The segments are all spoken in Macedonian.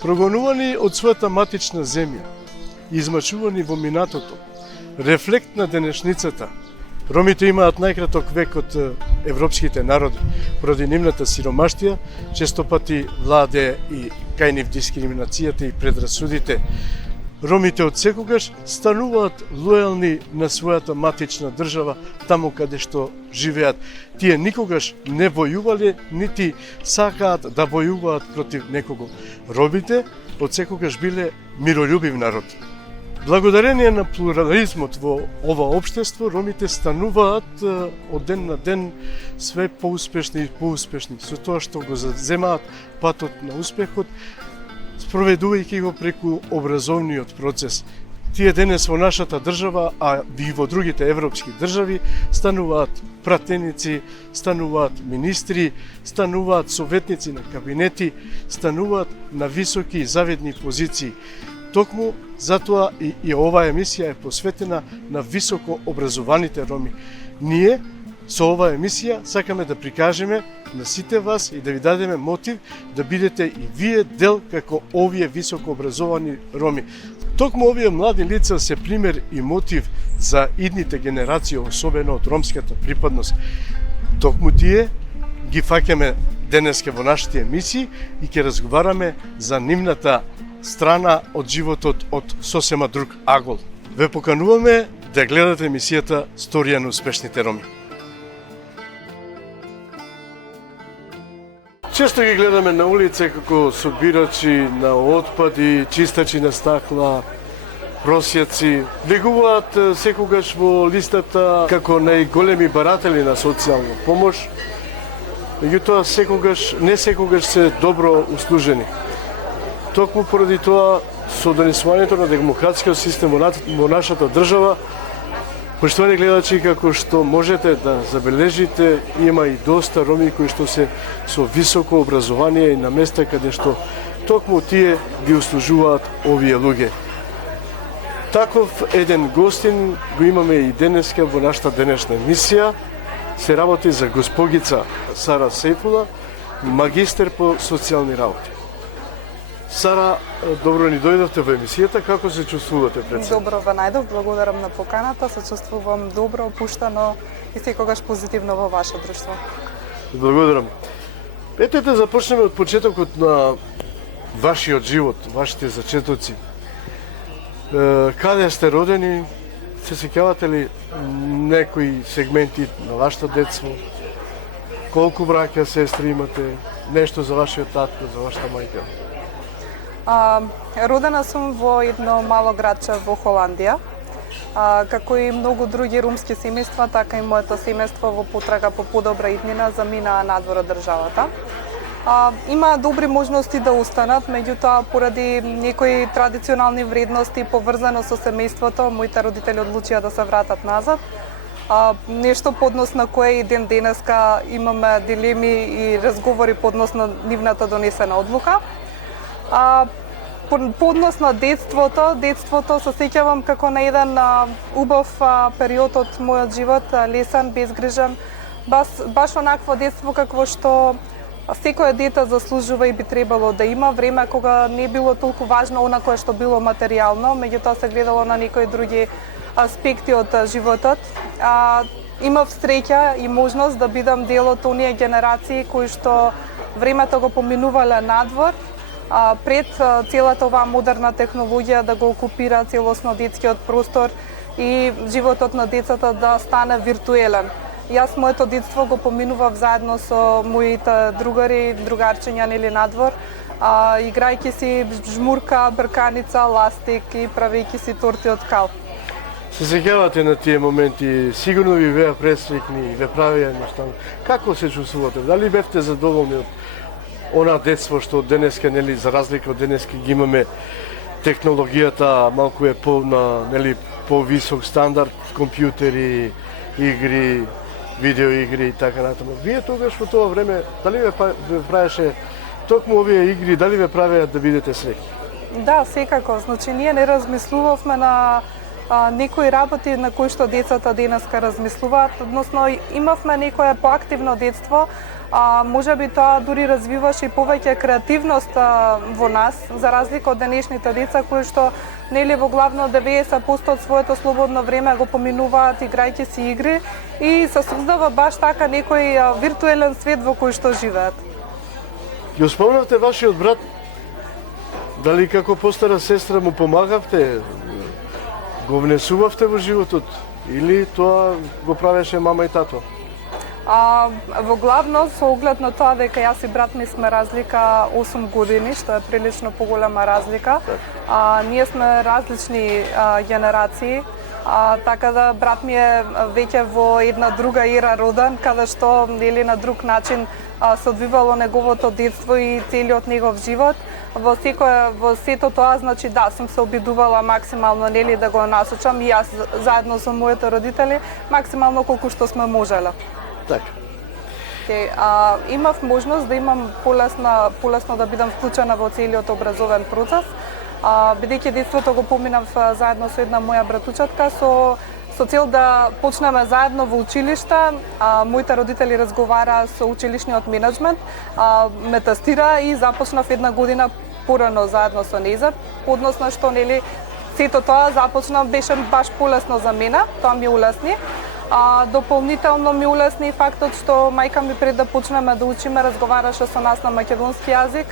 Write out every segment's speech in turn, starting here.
Прогонувани од својата матична земја, измачувани во минатото, рефлект на денешницата, ромите имаат најкраток век од европските народи, поради нивната сиромаштија, често пати владе и кај нив дискриминацијата и предрасудите. Ромите од секогаш стануваат лојални на својата матична држава, таму каде што живеат. Тие никогаш не војувале, нити сакаат да војуваат против некого. Ромите од секогаш биле миролюбив народ. Благодарение на плурализмот во ова општество, ромите стануваат од ден на ден све поуспешни и поуспешни, со тоа што го заземаат патот на успехот, спроведувајќи го преку образовниот процес. Тие денес во нашата држава, а и во другите европски држави, стануваат пратеници, стануваат министри, стануваат советници на кабинети, стануваат на високи и завидни позиции. Токму затоа и оваа емисија е посветена на високо образованите роми. Ние со оваа емисија сакаме да прикажеме на сите вас и да ви дадеме мотив да бидете и вие дел како овие високо образовани роми. Токму овие млади лица се пример и мотив за идните генерации, особено од ромската припадност. Токму тие ги фаќаме денеска во нашите емисии и ќе разговараме за нивната страна од животот од сосема друг агол. Ве покануваме да гледате емисијата Сторија на успешните роми. Често ги гледаме на улице како собирачи на отпади, чистачи на стакла, просјаци. Влегуваат секогаш во листата како најголеми баратели на социјална помош, меѓутоа не секогаш се добро услужени. Токму поради тоа, со донесувањето на демократскиот систем во нашата држава, поштовани гледачи, како што можете да забележите, има и доста роми кои што се со високо образование и на места каде што токму тие ги услужуваат овие луѓе. Таков еден гостин го имаме и денеска во нашата денешна емисија. Се работи за госпогица Сара Сейфула, магистер по социјални работи. Сара, добро ни дојдовте во емисијата, како се чувствувате пред се? Добро ве најдов, благодарам на поканата, се чувствувам добро, опуштано и секогаш позитивно во ваше друштво. Благодарам. Ете да започнеме од почетокот на вашиот живот, вашите зачетоци. Каде сте родени? Се сеќавате ли некои сегменти на вашето детство? Колку браќа, сестри имате? Нешто за вашиот татко, за вашата мајка? Родена сум во едно мало градче во Холандија. Како и многу други румски семејства, така и моето семејство во потрага по подобра иднина заминаа надвор од државата. Има добри можности да останат, меѓутоа поради некои традиционални вредности поврзано со семејството, моите родители одлучија да се вратат назад. Нешто по однос на кое и ден денеска имаме дилеми и разговори по однос на нивната донесена одлука. По однос на детството се сеќавам како на еден убав период од мојот живот, лесен, безгрижен, баш онакво детство какво што секој дете заслужува и би требало да има. Време кога не било толку важно она кое што било материјално, меѓутоа се гледало на некои други аспекти од животот. Имав среќа и можност да бидам дел од оние генерации кои што времето го поминувале надвор, пред целата оваа модерна технологија да го окупира целосно детскиот простор и животот на децата да стане виртуелен. Јас моето детство го поминував заедно со моите другари, другарчиња нели надвор, играјќи си жмурка, брканица, ластик и правејќи си торти од кал. Се сеќавате на тие моменти, сигурно ви беа пресреќни, ве правеа нешто. Како се чувствувате? Дали бевте задоволни од она детство што денеска, нели, за разлика од денеска ги имаме технологијата, малку е по-висок стандард, компјутери, игри, видеоигри и така натаму. Вие тогаш во тоа време, дали ве правеше токму овие игри, дали ве правеа да бидете среќни? Да, секако. Значи, ние не размислувавме на некои работи на кои што децата денеска размислуваат, односно имавме некое поактивно детство, може би тоа дури развиваше и повеќе креативност во нас, за разлика од денешните деца кои што нели во главно 90% од своето слободно време го поминуваат играјќи си игри и се создава баш така некој виртуелен свет во кој што живеат. Ја спомнавте вашиот брат, дали како постара сестра му помагавте, го внесувавте во животот или тоа го правеше мама и тато? Во главно со оглед на тоа дека јас и брат ми сме разлика 8 години, што е прилично поголема разлика. Ние сме различни генерации, така да брат ми е веќе во една друга ера роден, каде што нели на друг начин се одвивало неговото детство и целиот негов живот. Во сето тоа, значи да, сум се обидувала максимално нели да го насочам и јас заедно со моите родители максимално колку што сме можеле. Така. Имав можност да имам полесно да бидам вклучена во целиот образовен процес, бидејќи детството го поминав заедно со една моја братучетка со цел да почнеме заедно во училиште. Моите родители разговараа со училишниот менеджмент, ме тестира и започнав една година порано заедно со нејза, односно што нели сето тоа започнав беше баш полесно за мене, тоа ми улесни. Дополнително ми улесни фактот што мајка ми пред да почнеме да учиме разговараше со нас на македонски јазик,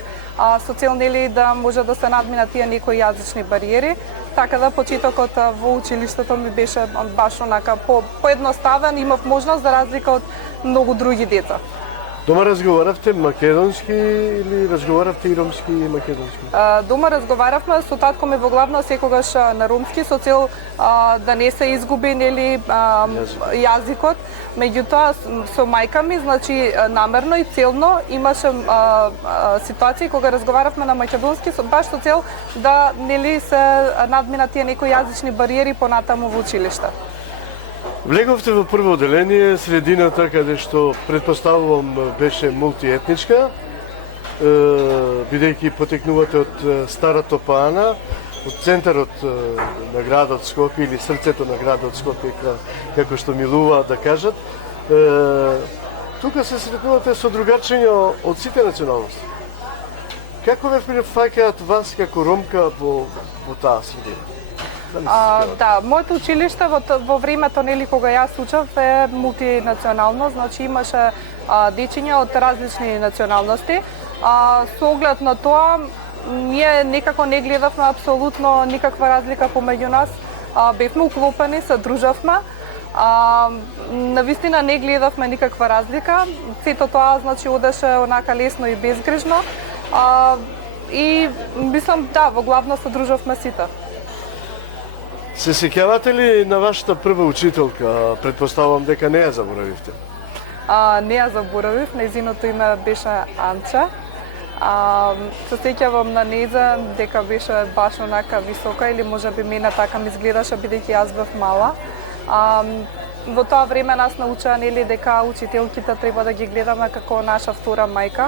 со цел нели да може да се надминат тие некои јазични бариери, така да почетокот во училиштето ми беше баш онака поедноставен, имав можност за разлика од многу други деца. Дома разговаравте македонски или разговаравте и ромски и македонски? Дома разговаравме со татко ми во главно секогаш на ромски со цел да не се изгуби нели јазикот. Меѓутоа со мајка ми, значи намерно и целно имаше ситуации кога разговаравме на македонски баш со цел да нели се надминат тие некои јазични бариери понатаму во училиште. Влеговте во прво одделение, средината каде што претпоставувам беше мултиетничка, бидејќи потекнувате од Стара Топана, од центарот на градот Скопје или срцето на градот Скопје, како што милуваат да кажат. Тука се сретнувате со другарчиња од сите националности. Како ве прифаќаат вас како ромка во таа средина? Да, моето училиште во времето нели кога јас учев е мултинационално, значи имаше дечиња од различни националности. Со оглед на тоа, ние некако не гледавме апсолутно никаква разлика помеѓу нас. Бевме уклопени, се дружевме. Навистина не гледавме никаква разлика. Сето тоа значи одеше онака лесно и безгрижно. И мислам да, во главно се дружевме сите. Се сеќавате ли на вашата прва учителка? Предпоставувам дека не ја заборавивте. Не ја заборавив, нејзиното име беше Анча. Се сеќавам на нејза дека беше баш онака висока или можеби мене така ми изгледаше бидејќи јас бев мала. Во тоа време нас научаа нели дека учителките треба да ги гледаме како наша втора мајка.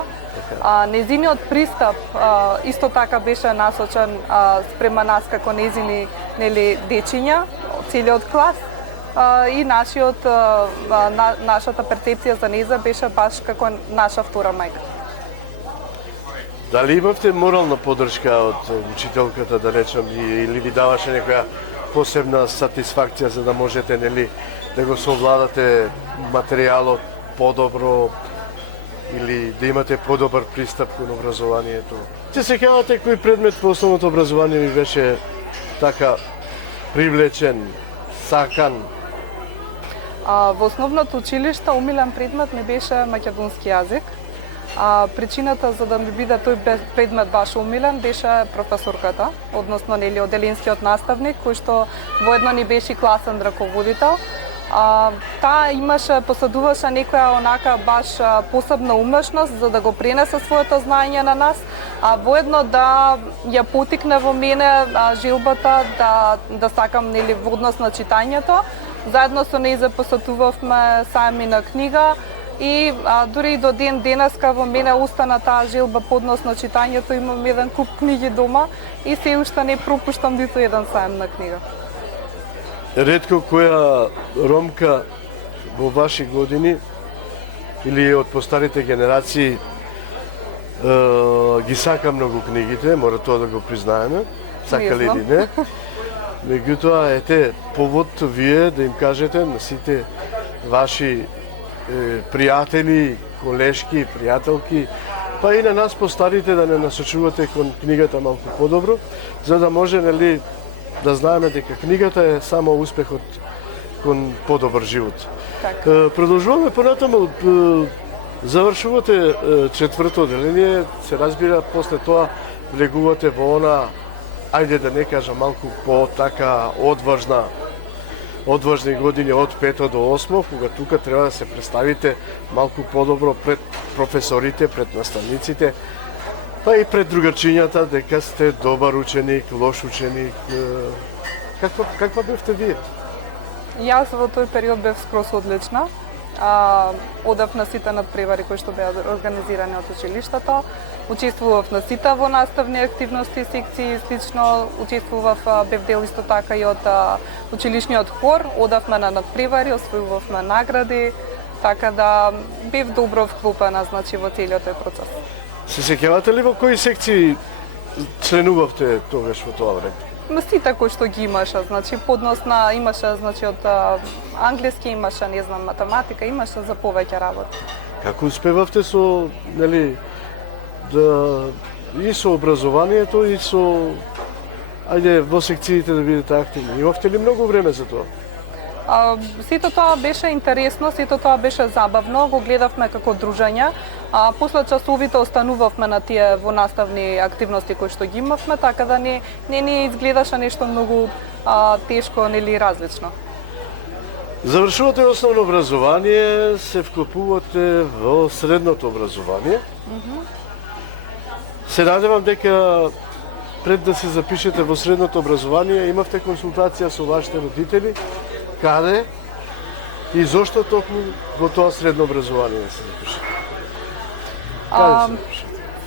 Нејзиниот пристап исто така беше насочен спрема нас како нејзини нели дечиња, целиот клас и нашата перцепција за нејза беше баш како наша втора мајка. Дали имавте морална поддршка од учителката, да речем, или ви даваше некоја посебна сатисфакција за да можете нели да го совладате материјалот подобро или да имате подобар пристап кон образованието? Се сеќавате кој предмет во основното образование ви беше така привлечен, сакан? Во основното училиште омилен предмет ми беше македонски јазик. Причината за да ми биде тој предмет баш омилен беше професорката, односно нели одделенскиот наставник кој што воедно ни беше класен раководител. Таа поседуваше некоја онака баш посебна умешност за да го пренесе своето знаење на нас, а воедно да ја потикне во мене желбата да сакам нели во однос на читањето. Заедно со нејза посетувавме сајмина книга и дури и до ден денеска во мене остана таа желба по однос на читањето. Имам еден куп книги дома и се уште не пропуштам ниту еден сајм на книга. ретко која ромка во ваши години или од постарите генерации ги сака многу книгите, мора тоа да го признаеме, сакали или не. Меѓутоа, ете, повод вие да им кажете на сите ваши пријатели, колешки, пријателки, па и на нас постарите да не насочувате кон книгата малку подобро, за да може, нели, да знаеме дека книгата е само успехот кон подобар живот. Така. Продолжуваме понатаму, завршувате четврто одделение, се разбира, после тоа влегувате во она, ајде да не кажам малку по-така одважни години од 5 до 8, кога тука треба да се представите малку подобро пред професорите, пред наставниците, па и пред другарчињата дека сте добар ученик, лош ученик. Каква бевте вие? Јас во тој период бев скроз одлична. Одев на сите надпревари кои што беа организирани од училиштето. Учествував на сите во наставни активности, секции, слично. Учествував, бев дел исто така и од училишниот хор. Одевме на надпревари, освојувавме награди. Така да бев добро вклопена, значи, во целиот тој процес. Се сеќавате ли во кои секции членувавте тогаш во тоа време? Сите кои што ги имаше, значи подносна имаше, значи од англиски имаше, не знам, математика имаше за повеќе работа. Како успевавте со, нели, да и со образованието и со ајде во секциите да бидете активни? Имавте ли многу време за тоа? Сето тоа беше интересно, сето тоа беше забавно, го гледавме како дружење. После часовите останувавме на тие во наставни активности кои што ги имавме, така да не ни изгледаше нешто многу тешко или различно. Завршувате основно образование, се вклопувате во средното образование. Се надевам дека пред да се запишете во средното образование имавте консултација со вашите родители, каде и зошто токму во тоа средно образование да се запишете?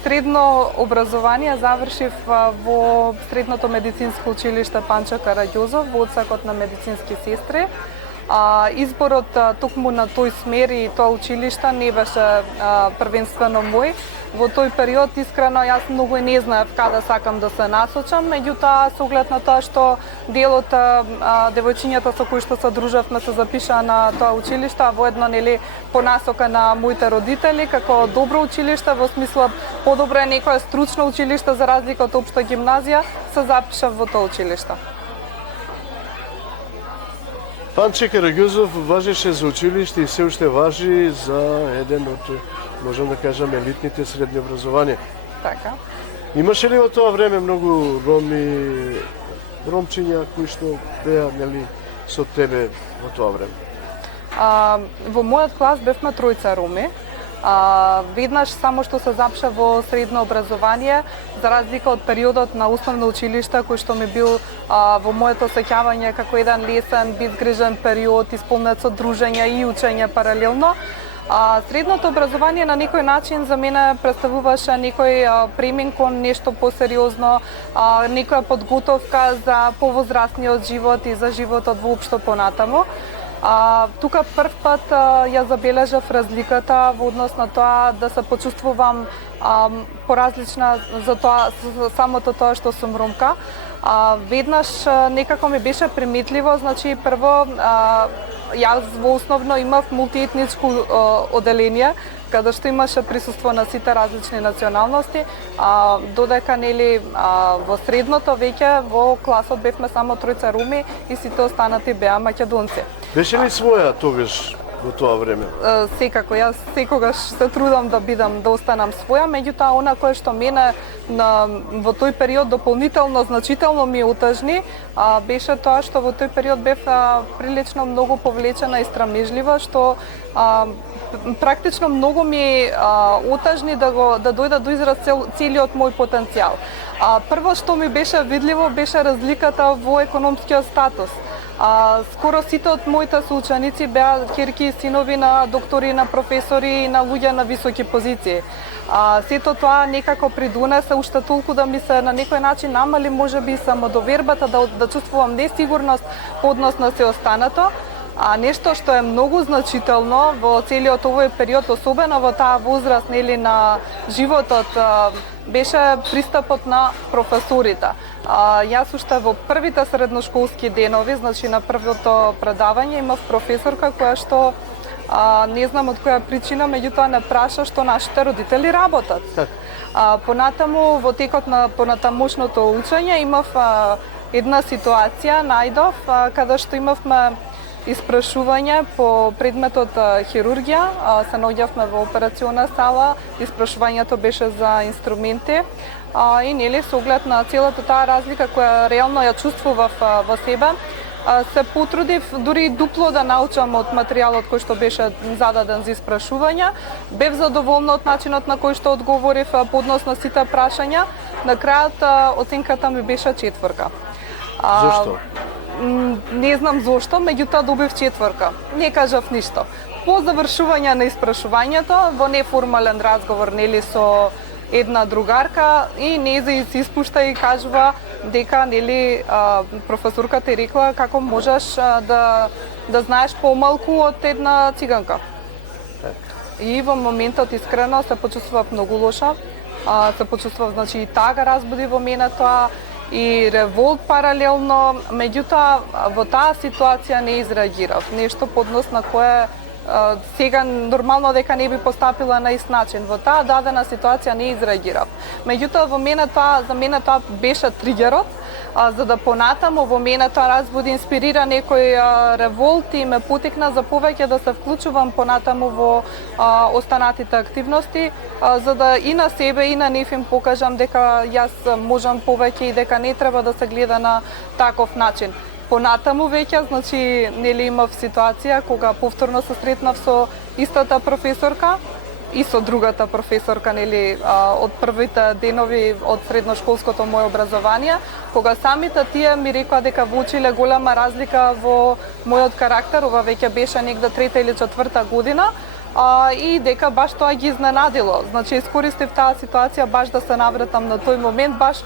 Средно образование завршив во Средното медицинско училиште Панчо Караѓозов во одсекот на медицински сестри. Изборот токму на тој смер и тоа училиште не беше првенствено мој. Во тој период, искрено, јас многу не знаев каде сакам да се насочам, меѓутоа, со оглед на тоа што дел од девојчињата со кои што се дружевме се запиша на тоа училиште, а воедно, нели, по насока на моите родители, како добро училиште, во смисла подобро е некое стручно училиште за разлика од општа гимназија, се запишав во тоа училиште. Панче Караѓозов важеше за училиште и се уште важи за еден од, можам да кажам, елитните средни образование. Така. Имаше ли во тоа време многу роми, ромчиња кои што беа, нели, со тебе во тоа време? Во мојот клас бевме тројца роми. Веднаш само што се запиша во средно образование, за разлика од периодот на основно училиште, кој што ми бил во моето сеќавање како еден лесен, безгрижен период, исполнет со дружења и учење паралелно. Средното образование на некој начин за мене представуваше некој премин кон нешто посериозно, некоја подготовка за повозрастниот живот и за животот воопшто понатаму. Тука прв пат ја забележав разликата во однос на тоа да се почувствувам поразлична за тоа, самото тоа што сум ромка. Веднаш некако ми беше приметливо, значи прво јас во основно имав мултиетничко одделение, каде што имаше присуство на сите различни националности, додека нели во средното веќе во класот бевме само тројца роми и сите останати беа македонци. Беше ли своја тогаш во тоа време? Секако, јас секогаш се трудам да останам своја, меѓутоа она кое што мене во тој период дополнително значително ми утажни, беше тоа што во тој период бев прилично многу повлечена и страмежлива, што практично многу ми отажни да дојде до израз целиот мој потенцијал. Прво што ми беше видливо беше разликата во економскиот статус. Скоро сите од моите соученици беа ќерки и синови на доктори, на професори и на луѓе на високи позиции. Сето тоа некако придонесе уште толку да ми се на некој начин намали можеби самодовербата, да чувствувам несигурност по однос на се останато. А нешто што е многу значително во целиот овој период, особено во таа возраст нели на животот, беше пристапот на професорите. Јас уште во првите средношколски денови, значи на првото предавање, имав професорка која што не знам од која причина, меѓутоа не праша што нашите родители работат. Понатаму во текот на понатамошното учење имав една ситуација, најдов, каде што имавме испрашување по предметот хирургија, се наоѓавме во операциона сала, испрашувањето беше за инструменти и нели со оглед на целата таа разлика која реално ја чувствував во себе, се потрудив дури дупло да научам од материјалот кој што беше зададен за испрашување. Бев задоволна од начинот на кој што одговорив по однос на сите прашања. На крајот оценката ми беше 4. Зошто? Не знам зошто, меѓутоа добив 4. Не кажав ништо. По завршување на испрашувањето, во неформален разговор нели со една другарка и нејзе се испушта и кажува дека нели професорката е рекла како можеш да знаеш помалку од една циганка. И во моментот искрено се почувствував многу лоша. Се почувствував, значи и тага разбуди во мене тоа и револт паралелно, меѓутоа во таа ситуација не изреагирав. Нешто по однос на кое сега нормално дека не би постапила на ист начин. Во таа дадена ситуација не изреагирав. Меѓутоа за мене тоа беше тригерот, за да понатаму во мене тоа разбуди, инспирира некој револт и ме потекна за повеќе да се вклучувам понатаму во останатите активности, за да и на себе и на нив им покажам дека јас можам повеќе и дека не треба да се гледа на таков начин. Понатаму веќе, значи, нели имав ситуација кога повторно се сретнав со истата професорка и со другата професорка, нели, од првите денови од средношколското моје образование, кога самите тие ми рекоа дека воочиле голема разлика во мојот карактер, ова веќе беше негде 3-та или 4-та година, и дека баш тоа ги изненадило. Значи, искористив таа ситуација баш да се навратам на тој момент, баш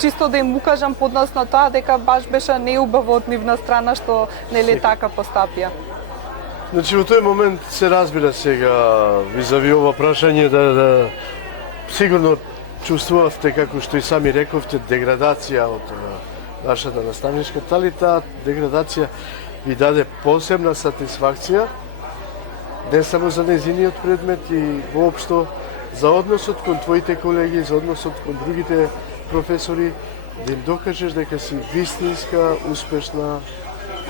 чисто да им укажам по однос на тоа дека баш беше неубаво од нивна страна што нели така постапија. Значи во тој момент се разбира сега визави ова прашање да сигурно чувствувавте, како што и сами рековте, деградација од вашата наставничка, дали таа деградација ви даде посебна сатисфакција, не само за нејзиниот предмет и воопшто за односот кон твоите колеги, за односот кон другите професори, да им докажеш дека си вистинска, успешна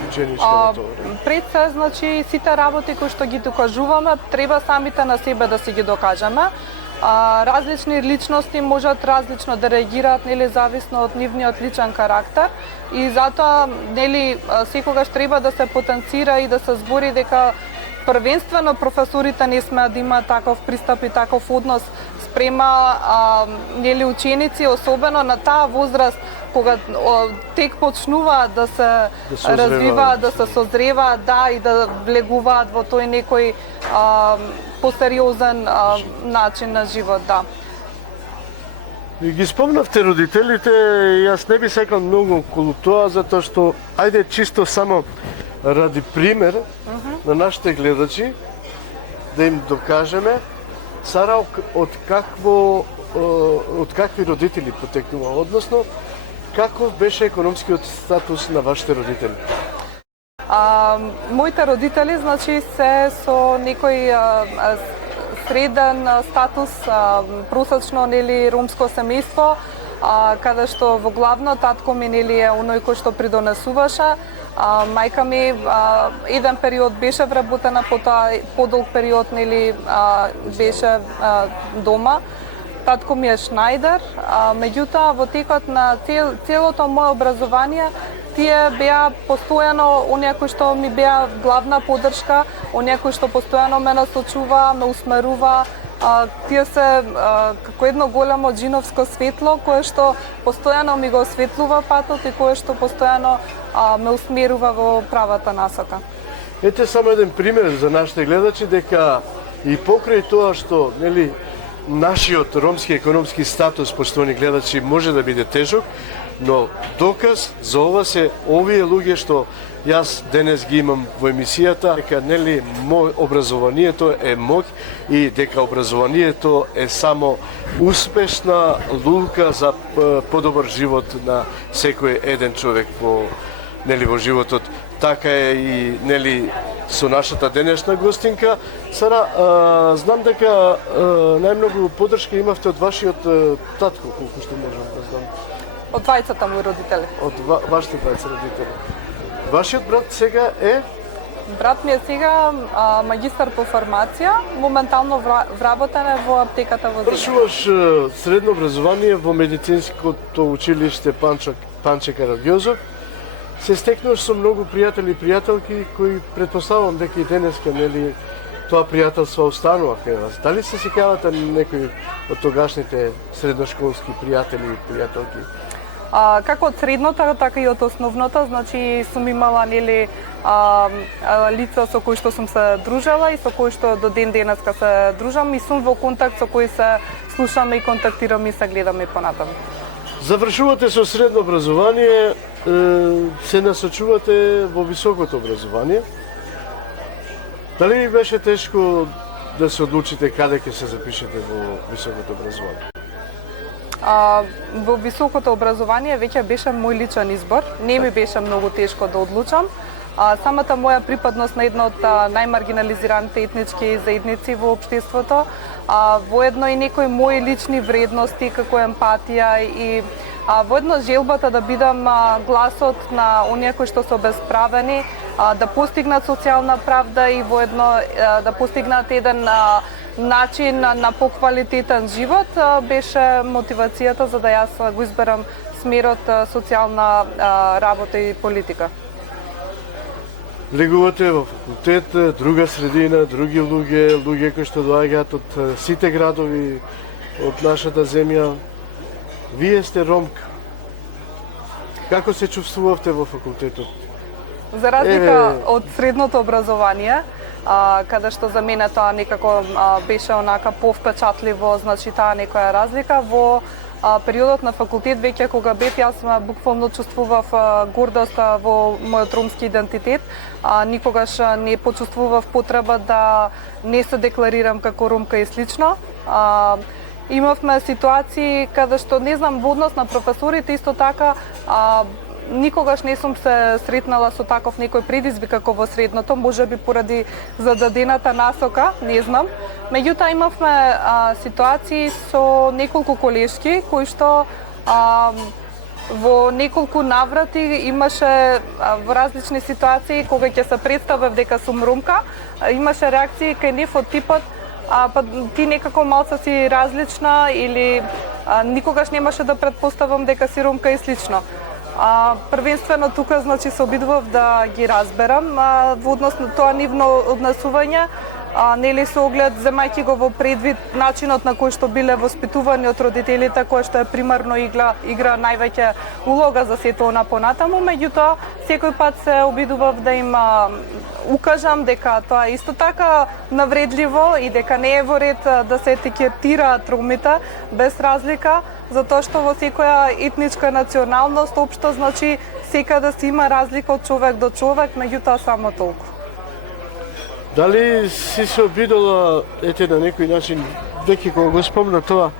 ученичка на тоа време? Пред се, значи, сите работи кои што ги докажуваме, треба самите на себе да си ги докажеме. Различни личности можат различно да реагираат, нели, зависно од нивниот личен карактер, и затоа, нели, секогаш треба да се потенцира и да се збори дека првенствено професорите не смеат да имаат таков пристап и таков однос спрема нели ученици, особено на таа возраст кога тек почнуваат да се развиваат, да се созреваат, и да влегуваат во тој некој посериозен начин на живот, И ги спомнавте родителите, јас не би сакал многу околу тоа, затоа што, ајде чисто само ради пример на нашите гледачи, да им докажеме Сара од какви родители потекнува, односно каков беше економскиот статус на вашите родители? Моите родители, значи, се со некој среден статус, просечно, нели, ромско семејство, каде што во главно татко ми, нели, е оној кој што придонесуваше. Мајка ми еден период беше вработена, потоа подолг период, нели, беше дома. Татко ми е шнајдер, меѓутоа во текот на целото моје образование тие беа постојано оние кои што ми беа главна поддршка, оние кои што постојано ме насочува, ме усмерува. Тие се како едно големо джиновско светло кое што постојано ми го осветлува патот и кое што постојано ме усмерува во правата насока. Ете само еден пример за нашите гледачи дека и покрај тоа што, нели, нашиот ромски економски статус, поштовани гледачи, може да биде тежок, но доказ за ова се овие луѓе што јас денес ги имам во емисијата, дека нели образованието е моќ и дека образованието е само успешна лулка за подобар живот на секој еден човек во животот. Така е и со нашата денешна гостинка. Сара, знам дека најмногу поддршка имавте од вашиот татко, колку што можам да знам. Од двајцата мои родители. Од вашите двајца родители. Вашиот брат сега е? Брат ми е сега магистар по фармација, моментално вработен е во аптеката во Земја. Вршуваш средно образование во медицинското училиште Панче Караѓозов. Се стекнуваш со многу пријатели и пријателки кои претпоставувам дека и денеска тоа пријателство останува кај вас. Дали се сеќавате некои од тогашните средношколски пријатели и пријателки? Како од средната, така и од основната, значи сум имала лица со кои што сум се дружела и со кои што до ден денеска се дружам и сум во контакт со кои се слушаме и контактираме и се гледаме понатаму. Завршувате со средно образование, се насочувате во високото образование. Дали ви беше тешко да се одлучите каде ќе се запишете во високото образование? Во високото образование веќе беше мој личен избор. Не ми беше многу тешко да одлучам. Самата моја припадност на една од најмаргинализираните етнички заедници во општеството, воедно и некои мои лични вредности како емпатија и воедно желбата да бидам гласот на оние кои што се обесправени, да постигнат социјална правда и воедно да постигнат еден начин на поквалитетен живот, беше мотивацијата за да јас го изберам смерот социјална работа и политика. Влегувате во факултет, друга средина, други луѓе кои што доаѓаат од сите градови од нашата земја. Вие сте ромка. Како се чувствувавте во факултетот? За разлика од средното образование, каде што за мене тоа некако беше онака повпечатливо, значи таа некоја разлика, во периодот на факултет, веќе кога бев, јас буквално чувствував гордост во мојот ромски идентитет. Никогаш не почувствував потреба да не се декларирам како ромка и слично. Имавме ситуации каде што, не знам, во однос на професорите исто така, никогаш не сум се сретнала со таков некој предизвик како во средното, можеби поради зададената насока, не знам. Меѓутоа имавме ситуации со неколку колешки кои што во неколку наврати имаше во различни ситуации кога ќе се представев дека сум ромка, имаше реакции кај нив од типот па ти некако малку си различна или никогаш немаше да претпоставам дека си ромка и слично. Првенствено тука значи се обидував да ги разберам во однос на тоа нивно однесување, нели со оглед земајќи го во предвид начинот на кој што биле воспитувани од родителите, кој што е примарно игра највеќе улога за сето она понатаму, меѓутоа секој пат се обидував да им укажам дека тоа е исто така навредливо и дека не е во ред да се етикетираат ромите без разлика, затоа што во секоја етничка националност општо значи секаде си има разлика од човек до човек, меѓутоа само толку. Дали си се обидела, на некој начин, веќе кога го спомна тоа,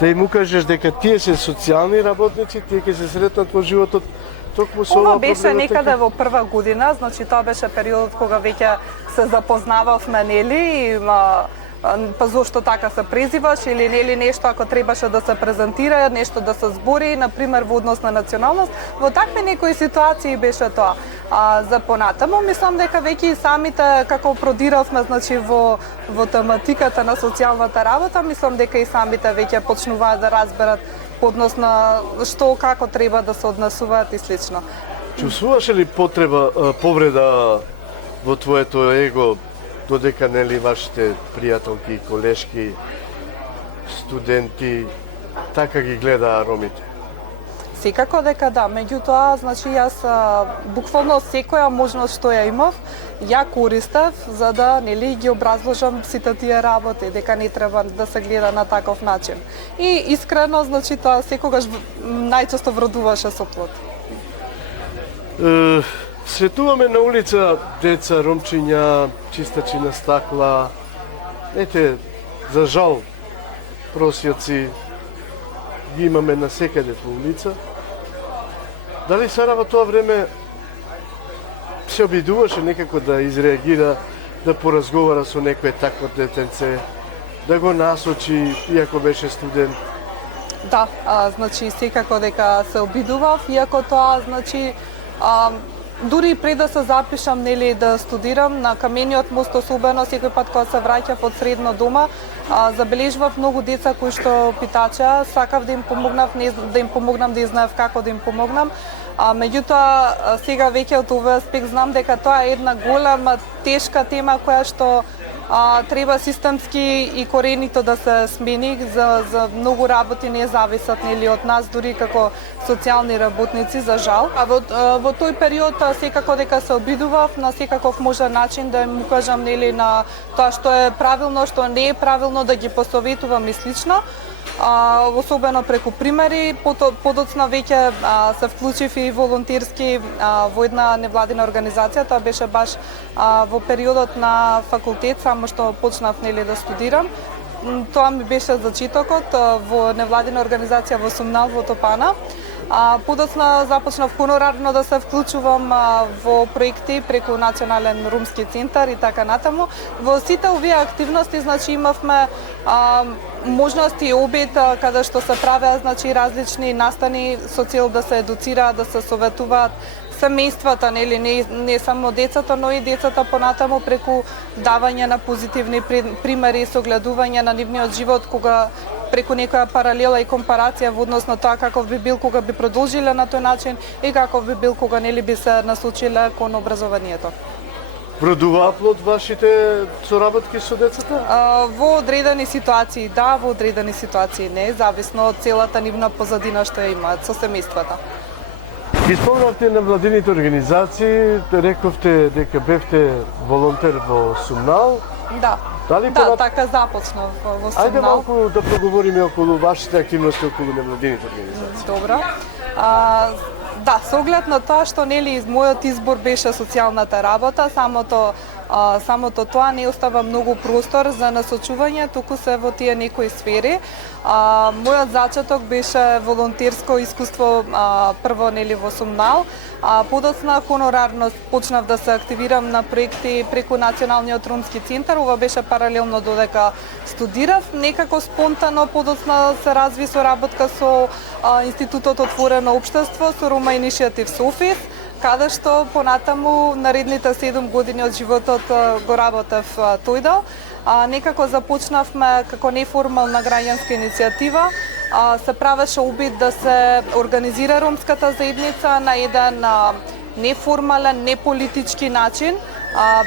да им укажеш дека тие се социјални работници, тие ќе се сретнат во животот токму со ова проблема? Беше некаде во прва година, значи тоа беше периодот кога веќе се запознававме, нели, и па зошто така се презиваш или нели нешто ако требаше да се презентира, нешто да се збори, на пример во однос на националност, во такви некои ситуации беше тоа. За понатаму мислам дека веќе и самите како продиравме значи во тематиката на социјалната работа, мислам дека и самите веќе почнуваат да разберат по однос на што како треба да се однесуваат и слично. Чувствуваше ли повреда во твоето его додека нели вашите пријателки, колешки, студенти така ги гледаа ромите? Секако дека да, меѓутоа, значи јас буквално секоја можност што ја имав, ја користев за да нели ги образложам сите тие работи, дека не треба да се гледа на таков начин. И искрено, значи тоа секогаш најчесто вродуваше со плод. Сретуваме на улица деца, ромчиња, чистачи на стакла. Ете, за жал, просјаци ги имаме насекаде по улица. Дали Сара во тоа време се обидуваше некако да изреагира, да поразговара со некој такво детенце, да го насочи, иако беше студент? Да, значи секако дека се обидував, иако тоа значи дури пред да се запишам нели да студирам на Камениот мост, особено секој пат кога се враќав од средно дома, забележував многу деца кои што питача, сакав да им помогнам, да знаев како да им помогнам. Меѓутоа сега веќе од овој аспект знам дека тоа е една голема тешка тема која што треба системски и коренито да се смени. За многу работи не зависат нели од нас, дури како социјални работници, за жал. Во тој период секако дека се обидував на секаков можен начин да им укажам нели на тоа што е правилно, што не е правилно, да ги посоветувам и слично. Особено преку примери, подоцна веќе се вклучив и волонтерски во една невладина организација, тоа беше баш во периодот на факултет, само што почнав нели да студирам. Тоа ми беше зачитокот во невладина организација во Сумнал во Топана. Подоцна започнав хонорарно да се вклучувам во проекти преку Национален ромски центар и така натаму. Во сите овие активности значи имавме можности и обид каде што се правеа значи различни настани со цел да се едуцираат, да се советуваат семејствата, нели не само децата, но и децата понатаму преку давање на позитивни примери и согледување на нивниот живот кога преку некоја паралела и компарација во однос на тоа каков би бил кога би продолжиле на тој начин и каков би бил кога нели би се насочиле кон образованието. Продуваа плод вашите соработки со децата? Во одредени ситуации да, во одредени ситуации не, зависно од целата нивна позадина што ја имаат со семејствата. Ги спомнавте на владините организации, рековте дека бевте волонтер во Сумнал. Да. Да, така започнав во Сумнал. Ајде малку да проговориме околу вашите активности околу невладините организации. Добро. Да, со оглед на тоа што нели мојот избор беше социјалната работа, самото тоа не остава многу простор за насочување, туку се во тие некои сфери. Мојот зачеток беше волонтерско искуство прво нели во Сумнал, подоцна хонорарно почнав да се активирам на проекти преку Националниот ромски центар. Ова беше паралелно додека студирав. Некако спонтано подоцна се разви соработка со Институтот Отворено општество, со Roma Initiative Софис, каде што понатаму наредните 7 години од животот го работев тој дел. Некако започнавме како неформална граѓанска иницијатива. Се правеше обид да се организира ромската заедница на еден неформален, неполитички начин,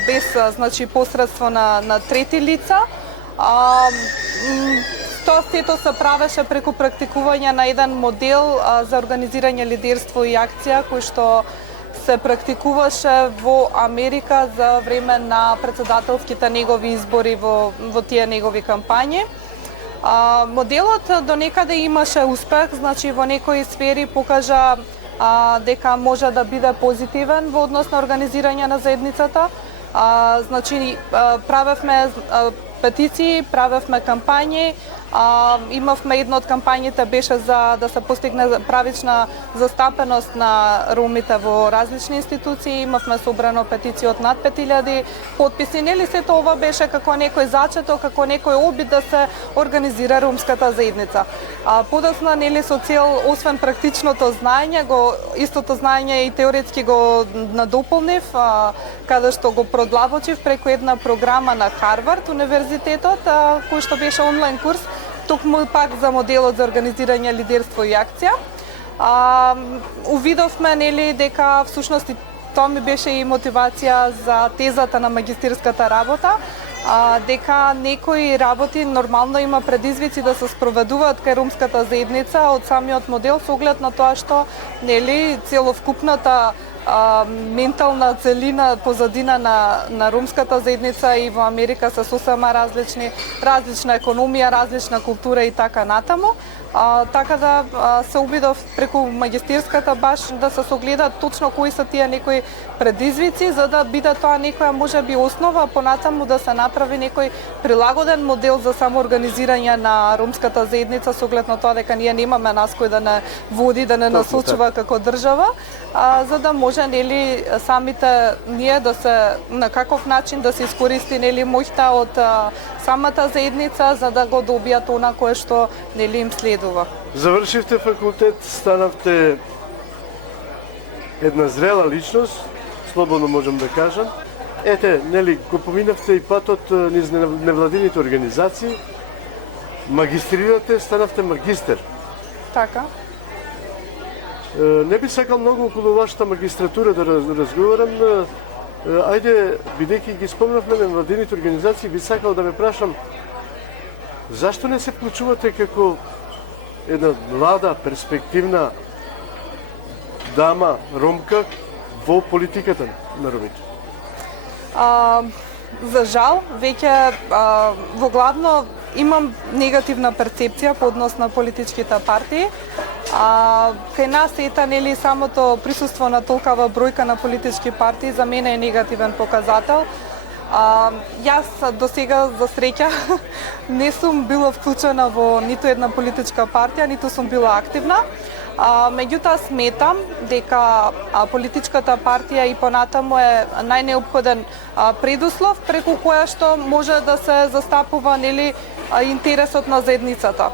без значи посредство на трети лица. Тоа сето се правеше преку практикување на еден модел за организирање лидерство и акција кој што се практикуваше во Америка за време на председателските негови избори во тие негови кампањи. Моделот до некаде имаше успех, значи во некои сфери покажа дека може да биде позитивен во однос на организирање на заедницата. Значи правевме петиции, правевме кампањи. Имавме една од кампањите беше за да се постигне правична застапеност на ромите во различни институции. Имавме собрано петиција од над 5000 потписи. Нели сето ова беше како некој зачеток, како некој обид да се организира ромската заедница. Подоцна нели со цел освен практичното знаење, истото знаење и теоретски го надополнив, каде што го продлабочив преку една програма на Харвард универзитетот, кој што беше онлайн курс, токму пак за моделот за организирање лидерство и акција. Увидовме нели дека всушност тоа ми беше и мотивација за тезата на магистерската работа, дека некои работи нормално има предизвици да се спроведуваат кај ромската заедница од самиот модел со оглед на тоа што нели целовкупната ментална целина, позадина на ромската заедница и во Америка се сосема различна економија, различна култура и така натаму. Така да се обидов преку магистерската баш да се согледа точно кои се тие некои предизвици, за да биде тоа некоја можеби основа, понатаму да се направи некој прилагоден модел за самоорганизирање на ромската заедница, со оглед на тоа дека ние немаме нас кој да не води, да не насочува како држава, за да може нели самите ние да се на каков начин да се искористи нели моќта од самата заедница за да го добијат она кое што нели им следува. Завршивте факултет, станавте една зрела личност, слободно можам да кажам. Ете, нели, го поминавте и патот низ невладините организации, магистрирате, станавте магистер. Така. Не би сакал многу околу вашата магистратура да разговарам. Ајде, бидејќи ги спомнавме невладините организации, би сакал да ме прашам зашто не се вклучувате како една млада, перспективна дама, ромка, во политиката на ромите? За жал, веќе во главно имам негативна перцепција по однос на политичките партии. Кај нас ета нели самото присуство на толкава бројка на политички партии за мене е негативен показател. Јас до сега за среќа не сум била вклучена во ниту една политичка партија, ниту сум била активна. Меѓутоа сметам дека политичката партија и понатаму е најнеопходен предуслов преку која што може да се застапува нели интересот на заедницата.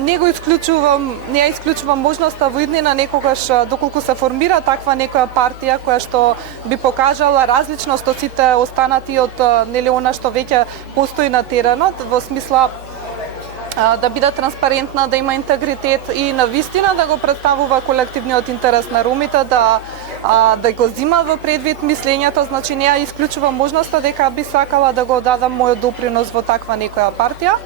Не ја исклучувам можноста во иднина некогаш доколку се формира таква некоја партија која што би покажала различност од сите останати од нели она што веќе постои на теренот, во смисла да биде транспарентна, да има интегритет и навистина да го представува колективниот интерес на ромите, да го зима во предвид мислењето, значи не ја исклучувам можноста дека би сакала да го дадам мојот допринос во таква некоја партија.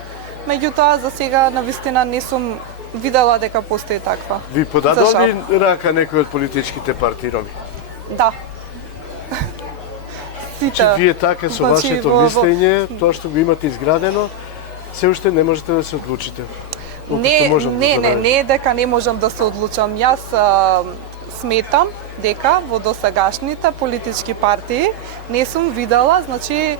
Меѓутоа, за сега, навистина, не сум видела дека постои таква. Ви подадува ли рака некој од политичките партии роми? Да. Сите. Вие така со вашето мислење, тоа што го имате изградено, се уште не можете да се одлучите? Не, дека не можам да се одлучам. Јас сметам дека во досегашните политички партии не сум видела, значи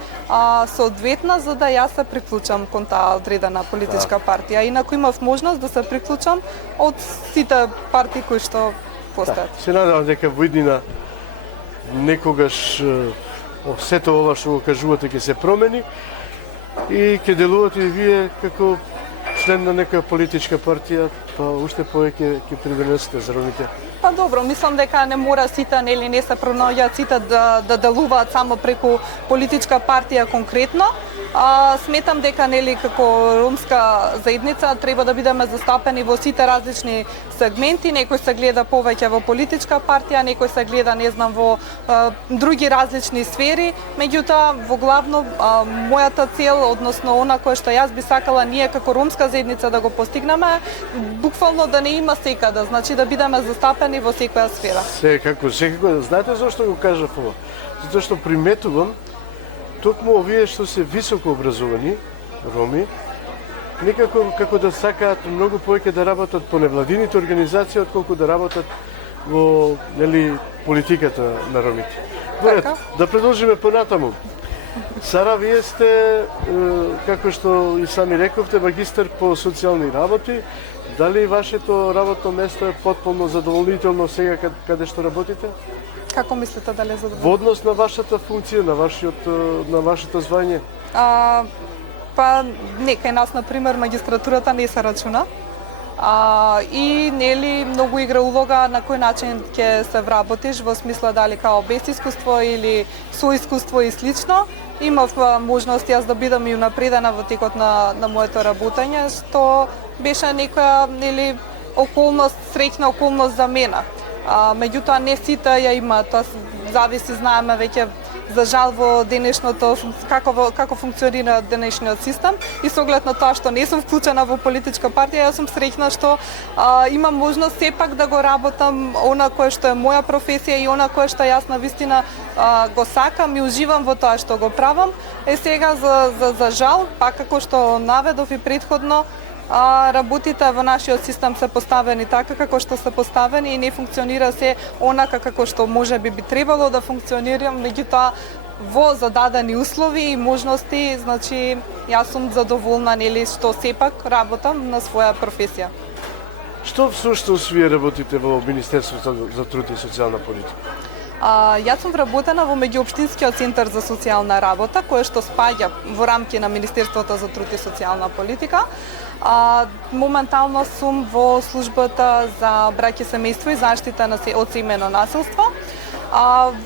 соодветна за да јас се приклучам кон таа одредена политичка партија. Инаку имав можност да се приклучам од сите партии кои што постојат. Се надевам дека во иднина некогаш сето ова што го кажувате ќе се промени и ќе делувате и вие како член на некоја политичка партија, па уште повеќе ќе придонесете за ромите. Па добро, мислам дека не мора сите, нели не се пронаоѓаат сите да делуваат само преку политичка партија конкретно. Сметам дека нели како ромска заедница треба да бидеме застапени во сите различни сегменти, некој се гледа повеќе во политичка партија, некој се гледа, не знам, во други различни сфери, меѓутоа во главно мојата цел, односно она кое што јас би сакала ние како ромска заедница да го постигнеме, буквално да не има секаде, значи да бидеме застапени во секоја сфера. Секако, знаете зошто го кажав ова? Затоа што приметувам токму овие што се високо образовани роми, некако како да сакаат многу повеќе да работат по невладините организации отколку да работат во нели политиката на ромите. Така? Да продолжиме понатаму. Сара, вие сте, како што и сами рековте, магистер по социјални работи. Дали вашето работно место е потполно задоволнително сега каде што работите? Како мислите дали е задоволно? Во однос на вашата функција, на вашето звање? Па не, кај нас, например, магистратурата не се рачуна. И нели многу игра улога на кој начин ќе се вработиш, во смисла дали као без искуство или со искуство и слично. Имав можност јас да бидам и унапредена во текот на моето работење, што беше некоја нели околност, среќна околност за мене. Меѓутоа не сите ја имаат, тоа зависи, знаеме веќе за жал во денешното како функционира денешниот систем и со оглед на тоа што не сум вклучена во политичка партија, јас сум среќна што имам можност сепак да го работам она кое што е моја професија и она кое што јас навистина го сакам и уживам во тоа што го правам. Сега за жал, пак како што наведов и претходно, работите во нашиот систем се поставени така како што се поставени и не функционира се онака како што можеби би требало да функционира, меѓутоа во зададени услови и можности, значи јас сум задоволна нели што сепак работам на своја професија. Што всушност вие работите во Министерството за труд и социјална политика? Јас сум вработена во меѓуопштинскиот центар за социјална работа, кој што спаѓа во рамки на Министерството за труд и социјална политика. Моментално сум во службата за браќа, семејство и заштита од семејно насилство.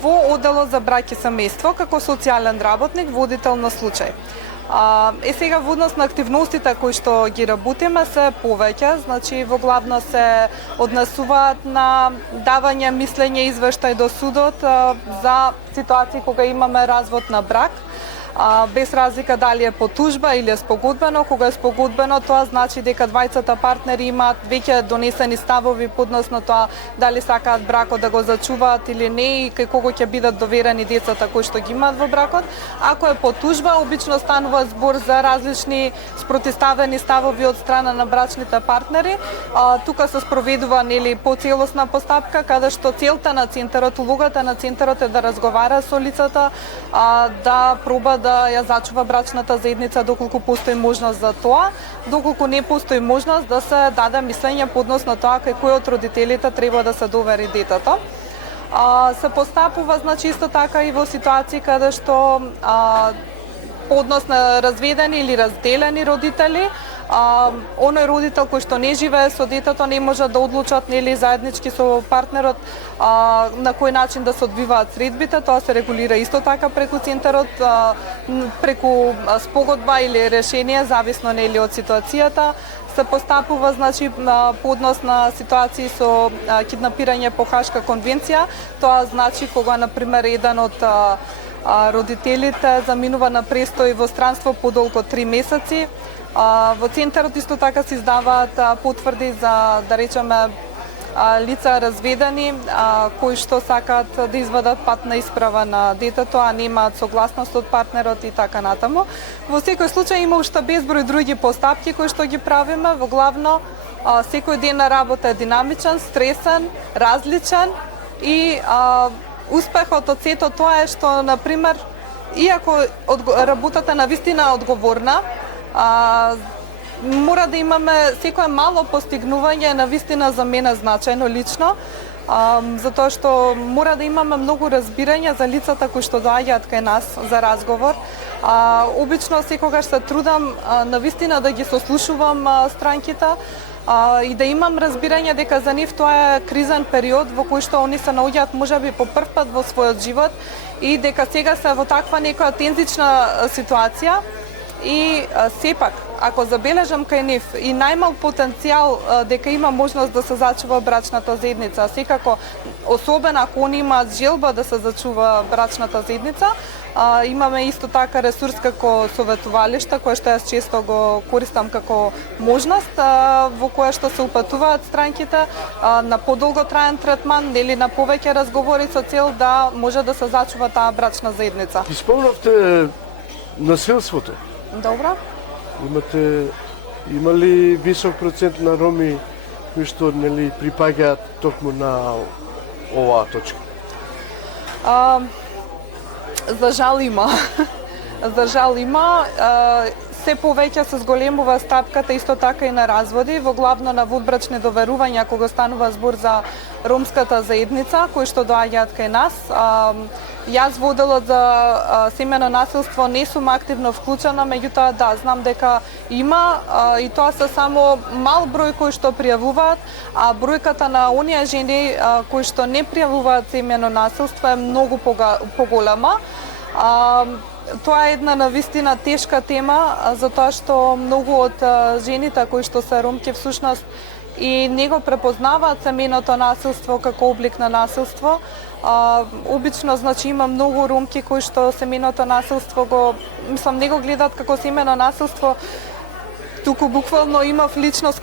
Во одделот за браќа и семејство како социјален работник, водител на случај. Сега во однос на активностите кои што ги работиме се повеќе, значи во главно се однесуваат на давање мислење и извештај до судот за ситуации кога имаме развод на брак, без разлика дали е по тужба или е спогодбено. Кога е спогодбено, тоа значи дека двајцата партнери имаат веќе донесени ставови по однос на тоа дали сакаат бракот да го зачуваат или не и кај кого ќе бидат доверени децата кои што ги имаат во бракот. Ако е по тужба, обично станува збор за различни спротивставени ставови од страна на брачните партнери. Тука се спроведува нели поцелосна постапка каде што целта на центарот, улогата на центарот е да разговара со лицата, да проба да ја зачува брачната заедница доколку постои можност за тоа, доколку не постои можност да се даде мислење по однос на тоа кај кој од родителите треба да се довери детето. Се постапува значи исто така и во ситуации каде што по однос на разведени или разделени родители, оној родител кој што не живее со детето не може да одлучат нели заеднички со партнерот на кој начин да се одвиваат средбите. Тоа се регулира исто така преку центарот, преку спогодба или решение, зависно нели од ситуацијата. Се постапува значи по однос на ситуации со киднапирање по Хашка конвенција. Тоа значи кога на пример еден од родителите заминува на престој во странство подолго 3 месеци. Во центарот исто така се издаваат потврди за, да речеме, лица разведени кои што сакаат да извадат патна исправа на детето, а немаат согласност од партнерот и така натаму. Во секој случај има уште безброј други постапки кои што ги правиме. Во главно секој ден на работа е динамичен, стресен, различен и успехот од сето тоа е што, например, иако работата навистина одговорна, мора да имаме секое мало постигнување навистина за мене значајно лично, затоа што мора да имаме многу разбирање за лицата кои што доаѓаат кај нас за разговор. Обично секогаш се трудам навистина да ги сослушувам странките и да имам разбирање дека за нив тоа е кризен период во кој што они се наоѓаат можеби по прв пат во својот живот и дека сега се во таква некоја тензична ситуација. И сепак, ако забележам кај нив и најмал потенцијал дека има можност да се зачува брачната заедница, секако, особено ако они имаат желба да се зачува брачната заедница, имаме исто така ресурс како советувалиште, кое што јас често го користам како можност, во кое што се упатуваат странките на подолготраен третман, нели на повеќе разговори со цел да може да се зачува таа брачна заедница. Исполнавте насилството. Добро. Има ли висок процент на роми кои што нели припаѓаат токму на оваа точка? За жал има. За жал има. Се повеќе се зголемува стапката исто така и на разводи, во главно на водбрачни доверувања кога станува збор за ромската заедница кои што доаѓаат кај нас. Јас во одделот за семејно насилство не сум активно вклучена, меѓутоа да, знам дека има и тоа се само мал број кои што пријавуваат, а бројката на оние жени кои што не пријавуваат семејно насилство е многу поголема. Тоа е една навистина тешка тема, затоа што многу од жените кои што се ромки всушност и не го препознаваат семејното насилство како облик на насилство, Обично, значи, има многу ромки кои што семејното насилство не го гледат како семејно насилство, туку буквално имав личност со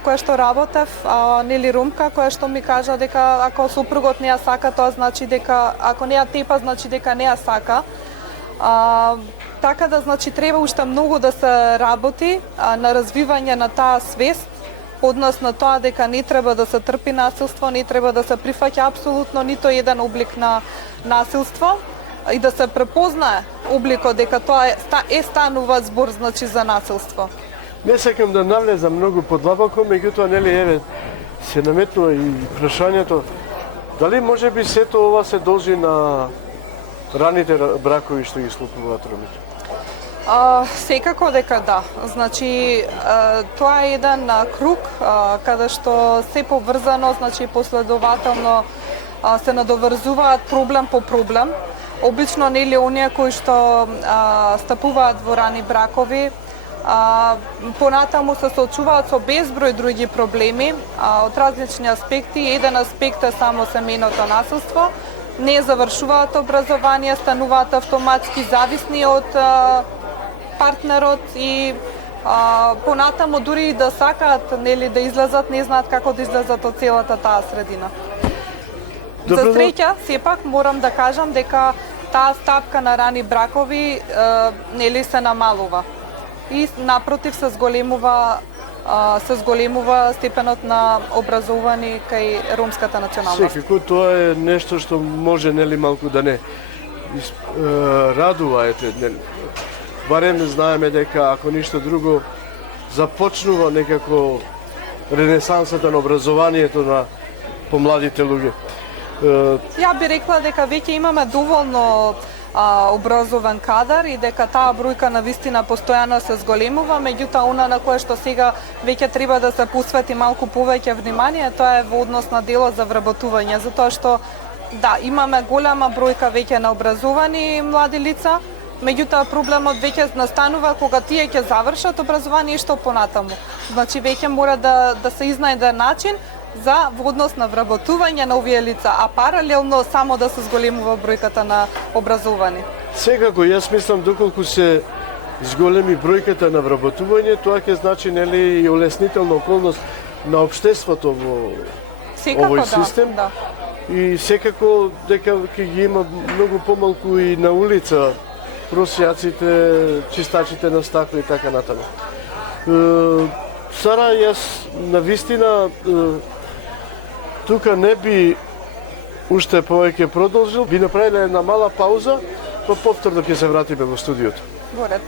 која што работев, нели ромка, која што ми кажа дека ако супругот не ја сака, тоа значи дека ако не ја тепа, значи дека не ја сака. Така да, значи, треба уште многу да се работи на развивање на таа свест, односно тоа дека не треба да се трпи насилство, не треба да се прифаќа апсолутно нито еден облик на насилство и да се препознае обликот дека тоа станува збор, значи, за насилство. Не сакам да навлезам многу подлабоко, меѓутоа, нели, еве, се наметнува и прашањето дали можеби сето ова се должи на раните бракови што ги склопуваат ромите? Секако дека да. Значи, тоа е еден круг каде што се поврзано, значи последователно се надоврзуваат проблем по проблем. Обично, нели, оние кои што стапуваат во рани бракови, понатаму се соочуваат со безброј други проблеми од различни аспекти. Еден аспект е само семејното насилство. Не завршуваат образование, стануваат автоматски зависни од партнерот и понатаму дури и да сакаат, нели, да излезат, не знаат како да излезат од целата таа средина. За среќа, сепак морам да кажам дека таа стапка на рани бракови нели се намалува и напротив се зголемува степенот на образовани кај ромската националност. Секако тоа е нешто што може, нели, малку да не радува, нели. Барем знаеме дека ако ништо друго започнува некако ренесансата на образованието на помладите луѓе. Ја би рекла дека веќе имаме доволно образован кадар и дека таа бројка на вистина постојано се зголемува, меѓутоа она на кое што сега веќе треба да се посвети малку повеќе внимание, тоа е во однос на делот за вработување, затоа што да, имаме голема бројка веќе на образовани млади лица, меѓутоа проблемот веќе настанува кога тие ќе завршат образование и што понатаму. Значи веќе мора да се изнајде начин за во однос на вработување на овие лица, а паралелно само да се зголемува бројката на образовани. Секако, јас мислам доколку се зголеми бројката на вработување, тоа ќе значи, нели, и олеснителна околност на општеството во овој систем. Да. И секако дека ќе ги има многу помалку и на улица просијаците, чистачите на стакло и така натаму. Сара, јас на вистина тука не би уште повеќе продолжил, би направиле една мала пауза, па повторно ќе се вратиме во студиото. Во ред.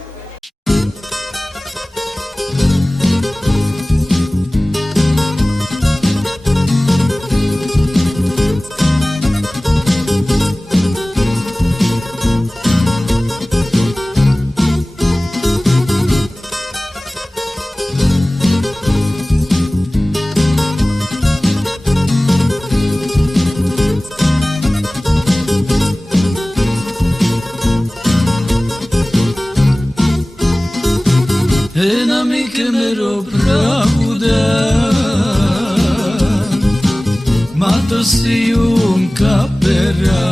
Mero pravda Mato si kapera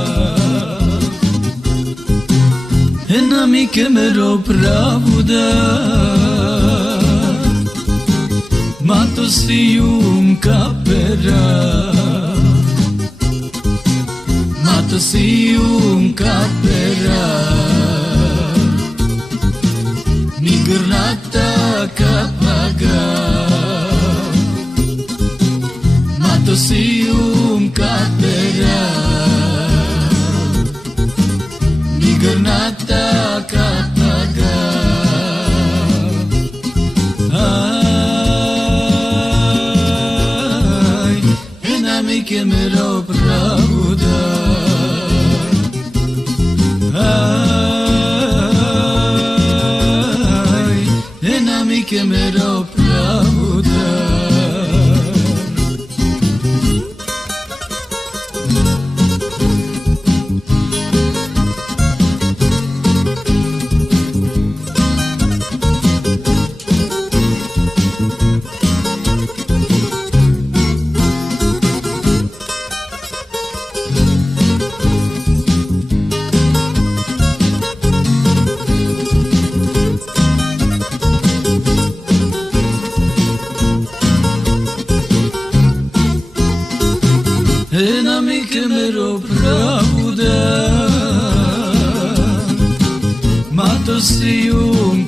Enamiche mero pravda Mato si kapera Mato si kapera Migrnata kapaga Matosium kapera Migrnata kapaga Ai Enamiche mero pravda Enamiche mero pravda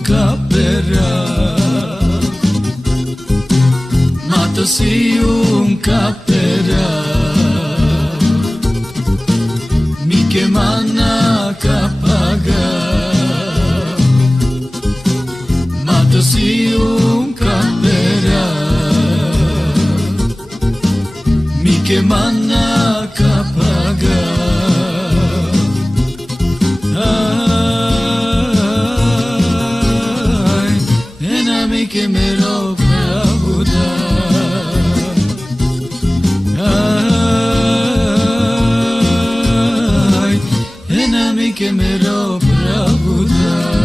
capera Matosium capera Mi che manna capaga Matosium capera Mi che manna capaga Que me lo pravuda Ay, enami que me lo pravuda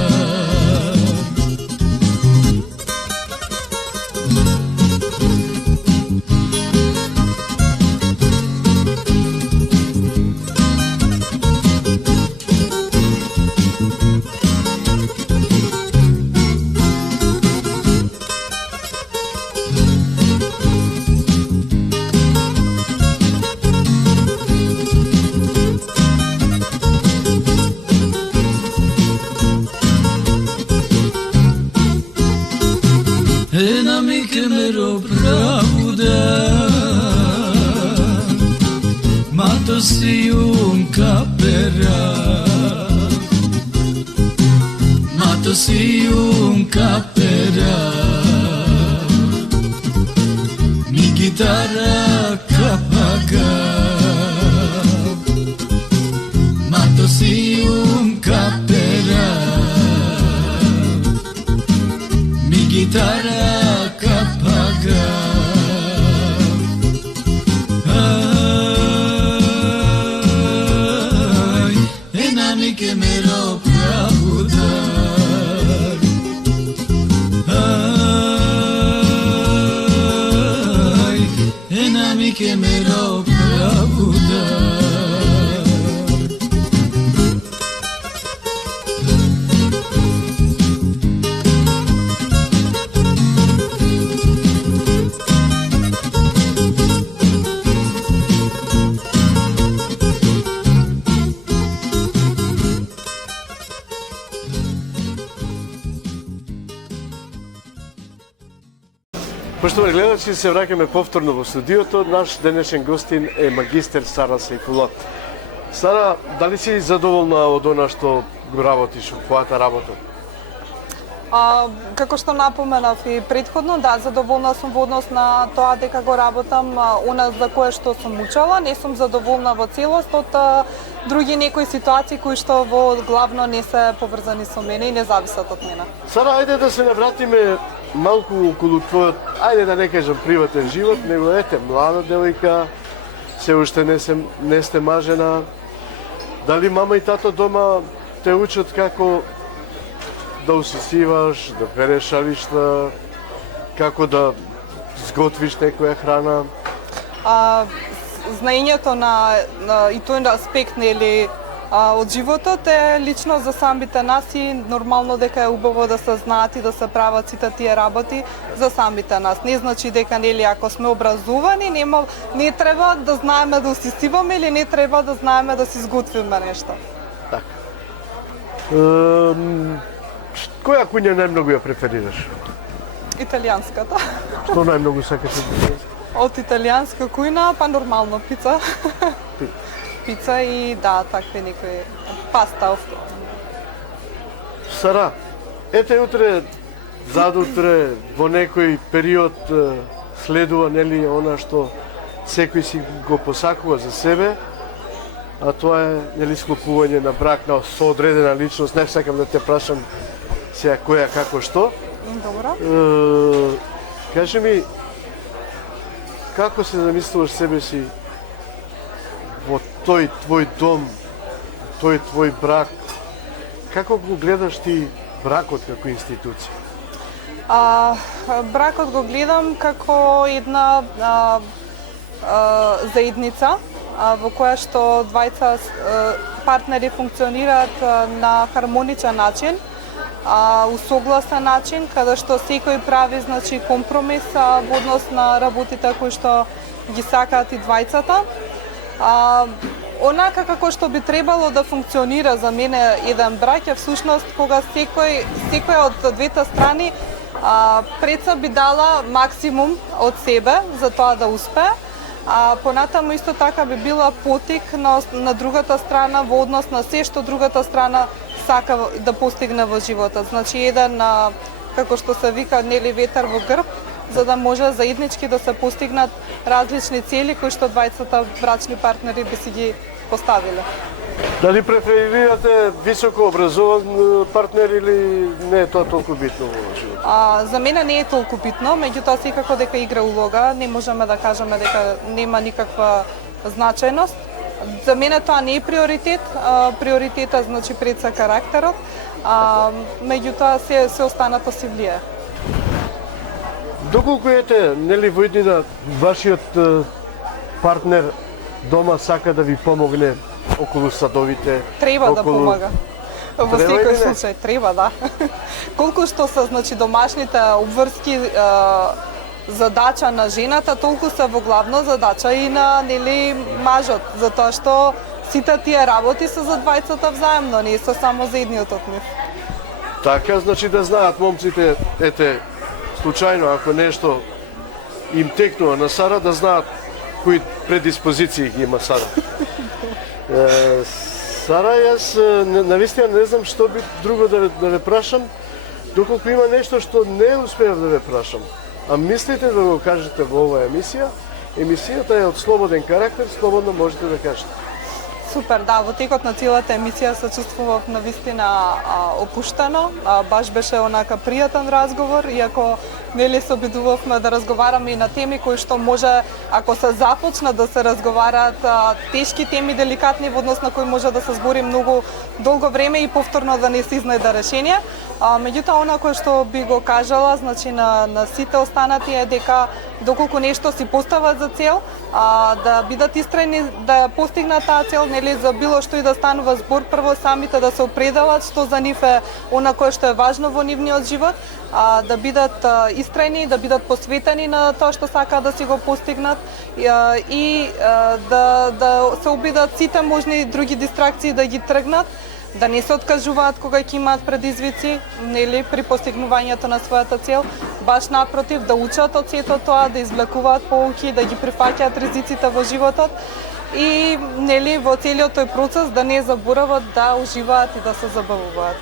Enami que me lo pravuda Matosium capera Matosium capera Mi chitarra capaga Matosium capera Mi chitarra capaga Ay, enami que me lo pravuda Ay, enami que me lo pravuda Поштовани гледачи, се враќаме повторно во студиото. Наш денешен гостин е магистер Сара Сейфулла. Сара, дали си задоволна од она што го работиш во твојата работа? Како што напоменав и претходно, да, задоволна сум во однос на тоа дека го работам она за кое што сум учела. Не сум задоволна во целост од други некои ситуации кои што во главно не се поврзани со мене и не зависат од мене. Сара, ајде да се навратиме малку околу твојот, ајде да не кажам приватен живот, него ете, млада девојка, се уште не сте мажена. Дали мама и тато дома те учат како да усисиваш, да переш шалишта, како да сготвиш некоја храна? Знаењето на и тој аспект, нели, од животот е лично за самите нас и нормално дека е убаво да се знаат и да се прават сите тие работи за самите нас. Не значи дека, нели, ако сме образувани, не треба да знаеме да усисиваме или не треба да знаеме да си сготвиме нешто. Така. Која куња најмногу ја преферираш? Италијанската. Што најмногу сакаш од италијанска? Од италијанска кујна, па нормално пица. Пица и да, такви некои паста. Сара, ете утре, задутре, во некој период следува, нели, она што секој си го посакува за себе, а тоа е, нели, склопување на брак на со одредена личност. Не сакам да те прашам сега која како што. Добро. Кажи ми, како се замислуваш себе си во тој твој дом, тој твој брак? Како го гледаш ти бракот како институција? Бракот го гледам како една заедница во која што двајца партнери функционираат на хармоничен начин, усогласен начин, каде што секој прави, значи, компромис во однос на работите кои што ги сакаат и двајцата. онака како што би требало да функционира за мене еден брак е всушност кога секој од двете страни предса би дала максимум од себе за тоа да успее, а понатаму исто така би била потик на другата страна во однос на се што другата страна сака да постигне во животот. Значи еден, како што се вика, нели ветер во грб, за да може заеднички да се постигнат различни цели кои што двајцата брачни партнери би си ги поставиле. Дали преферирате високо образован партнер или не е тоа толку битно во животот? За мене не е толку битно, меѓутоа секако дека игра улога, не можеме да кажеме дека нема никаква значајност. За мене тоа не е приоритет, приоритетот значи пред се карактерот, меѓутоа се останато си влие. Доколку ете, нели во иднина вашиот партнер дома сака да ви помогне околу садовите? Треба да помага. Во Треба секој или не? случај треба, да. Колку што се значи домашните обврски задача на жената, толку се во главно задача и на нели мажот, затоа што сите тие работи се за двајцата взаемно, не се само за едниот од нив. Така, значи да знаат момците, ете, случајно ако нешто им текнува на Сара, да знаат кои предиспозиции ги има Сара. Сара, јас навистина не знам што би друго да ве прашам, доколку има нешто што не успеав да ве прашам. А мислите да го кажете во оваа емисија? Емисијата е од слободен карактер, слободно можете да кажете. Супер, да, во текот на целата емисија се чувствував навистина опуштено, баш беше онака пријатен разговор, иако нели се обидувавме да разговараме и на теми кои што може, ако се започна да се разговараат тешки теми, деликатни, во однос на кои може да се збори многу долго време и повторно да не се изнајде решение. Меѓутоа, она кое што би го кажала, значи на сите останати е дека доколку нешто си постават за цел, да бидат истрајни да ја постигнат таа цел, нели за било што и да станува збор, прво самите да се определат што за нив е она кое што е важно во нивниот живот, да бидат истрајни, да бидат посветени на тоа што сакаат да си го постигнат и да се обидат сите можни други дистракции да ги тргнат, да не се откажуваат кога ќе имаат предизвици, нели при постигнувањето на својата цел, баш напротив да учат од сето тоа, да извлекуваат поуки, да ги прифаќаат ризиците во животот и нели во целиот тој процес да не заборават да уживаат и да се забавуваат.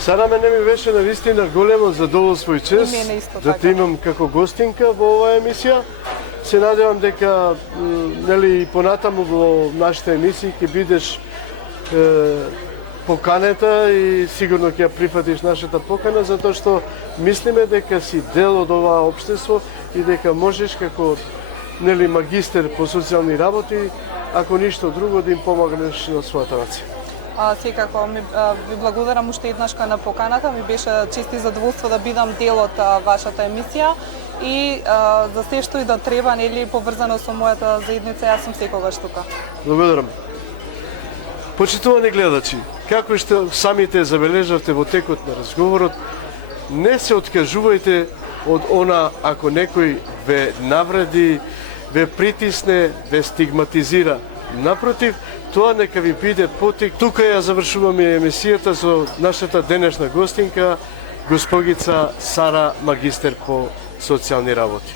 Сара, мене ми беше навистина големо задоволство и чест И мене исто да така. те имам како гостинка во оваа емисија. Се надевам дека нели и понатаму во нашите емисии ќе бидеш поканета и сигурно ќе ја прифатиш нашата покана, затоа што мислиме дека си дел од оваа општество и дека можеш како нели магистер по социјални работи, ако ништо друго, да им помогнеш на својата нација. Секако ви благодарам уште еднаш на поканата, ми беше чест и задоволство да бидам дел од вашата емисија и за се што и да треба, нели поврзано со мојата заедница, јас сум секогаш тука. Благодарам. Почитувани гледачи, како што самите забележавте во текот на разговорот, не се откажувајте од она ако некој ве навреди, ве притисне, ве стигматизира. Напротив, тоа нека ви биде потик. Тука ја завршуваме емисијата со нашата денешна гостинка, госпогица Сара, магистер по социјални работи.